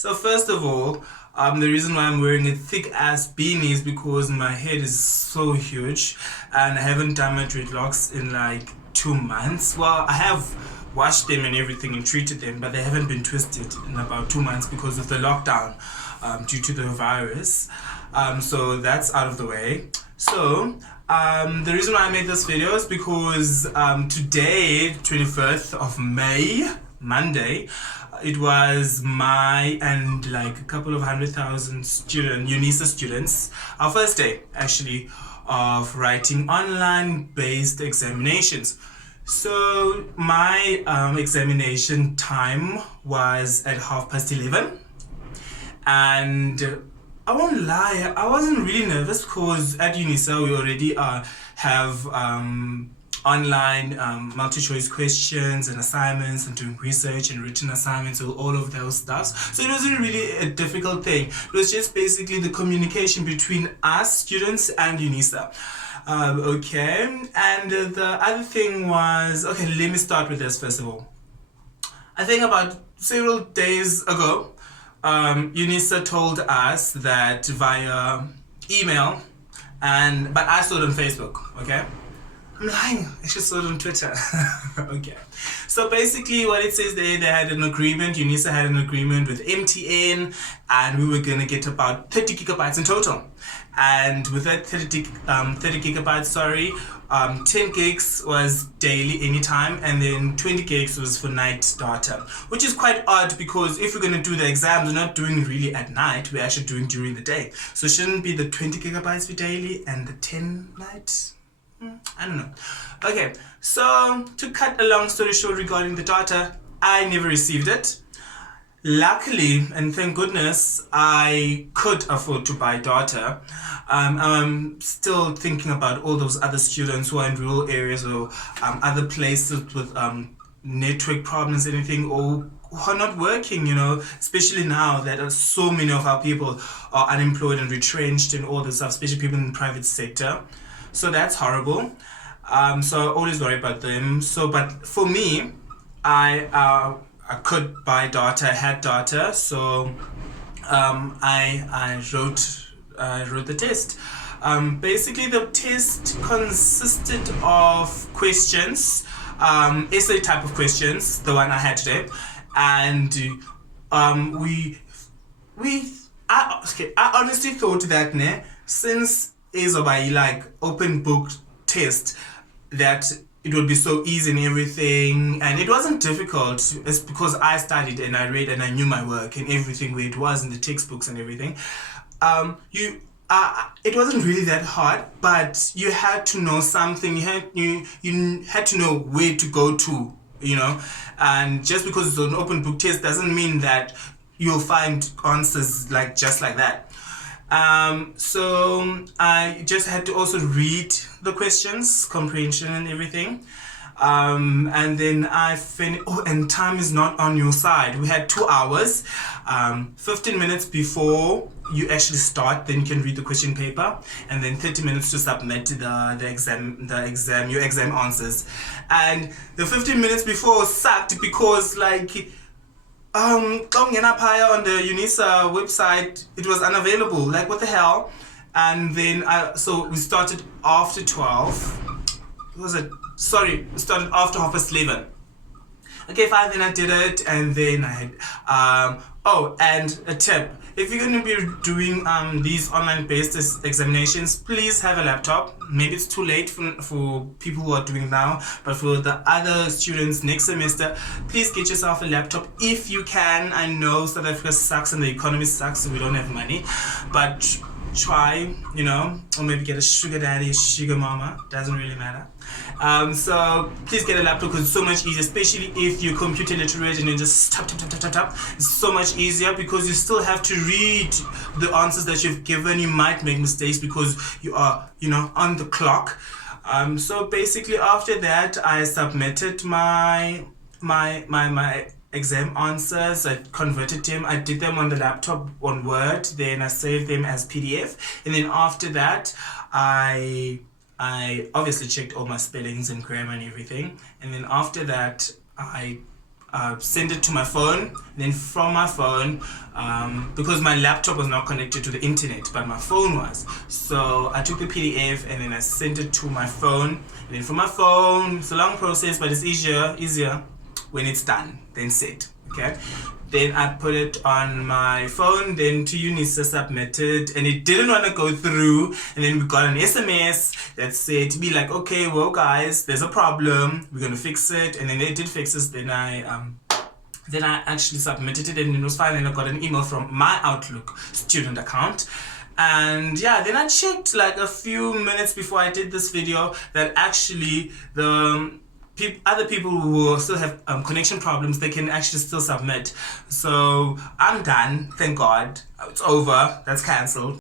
So first of all, the reason why I'm wearing a thick ass beanie is because my head is so huge and I haven't done my dreadlocks in like 2 months. Well, I have washed them and everything and treated them, but they haven't been twisted in about 2 months because of the lockdown due to the virus. So that's out of the way. So the reason why I made this video is because today, 21st of May, Monday, it was my and like a couple of 100,000 Unisa students, our first day actually of writing online based examinations. So my examination time was at 11:30, and I won't lie, I wasn't really nervous because at Unisa we already have online multi-choice questions and assignments and doing research and written assignments, so all of those stuff. So it wasn't really a difficult thing. It was just basically the communication between us students and Unisa. Okay, and the other thing was, okay, let me start with this first of all. I think about several days ago, Unisa told us that via email, but I saw it on Facebook, okay? I'm lying, I just saw it on Twitter. Okay. So basically what it says they had an agreement, Unisa had an agreement with MTN, and we were gonna get about 30 gigabytes in total. And with that 30 gigabytes, 10 gigs was daily anytime, and then 20 gigs was for night data, which is quite odd because if we're going to do the exams, we're not doing really at night, we're actually doing during the day. So shouldn't be the 20 gigabytes for daily and the 10 night? I don't know. Okay, so to cut a long story short regarding the data, I never received it. Luckily, and thank goodness, I could afford to buy data. I'm still thinking about all those other students who are in rural areas or other places with network problems, anything, or who are not working, especially now that so many of our people are unemployed and retrenched and all this stuff, especially people in the private sector. So that's horrible. So I always worry about them. So, but for me, I could buy data. I had data, so I wrote the test. Basically, the test consisted of questions, essay type of questions, the one I had today, and I honestly thought that since is like open book test, that it would be so easy and everything, and it wasn't difficult. It's because I studied and I read and I knew my work and everything where it was in the textbooks and everything. It wasn't really that hard, but you had to know something. You had to know where to go to, and just because it's an open book test doesn't mean that you'll find answers like just like that. So I just had to also read the questions, comprehension and everything. And then I finished. Oh, and time is not on your side. We had 2 hours, 15 minutes before you actually start. Then you can read the question paper, and then 30 minutes to submit the exam, your exam answers. And the 15 minutes before sucked because on the Unisa website, it was unavailable. Like, what the hell? And then so we started after 12. We started after 11:30. Okay, fine, then I did it, and then I had and a tip. If you're going to be doing these online based examinations, please have a laptop. Maybe it's too late for people who are doing now, but for the other students next semester, please get yourself a laptop if you can. I know South Africa sucks and the economy sucks, so we don't have money, but try, or maybe get a sugar daddy, sugar mama, doesn't really matter. So please get a laptop because it's so much easier, especially if you're computer literate and you just tap. It's so much easier because you still have to read the answers that you've given. You might make mistakes because you are, on the clock. So basically after that, I submitted my exam answers. I converted them. I did them on the laptop on Word. Then I saved them as PDF. And then after that, I obviously checked all my spellings and grammar and everything. And then after that, I send it to my phone. Then from my phone, because my laptop was not connected to the internet, but my phone was. So I took the PDF and then I sent it to my phone. And then from my phone, it's a long process, but it's easier when it's done, then sent. Okay. Then I put it on my phone, then to Unisa submitted, and it didn't want to go through. And then we got an SMS that said to be like, okay, well guys, there's a problem, we're gonna fix it. And then they did fix it. Then I actually submitted it, and it was fine. And I got an email from my Outlook student account. And yeah, then I checked like a few minutes before I did this video that actually the other people who will still have connection problems, they can actually still submit. So I'm done, thank God. It's over, that's cancelled.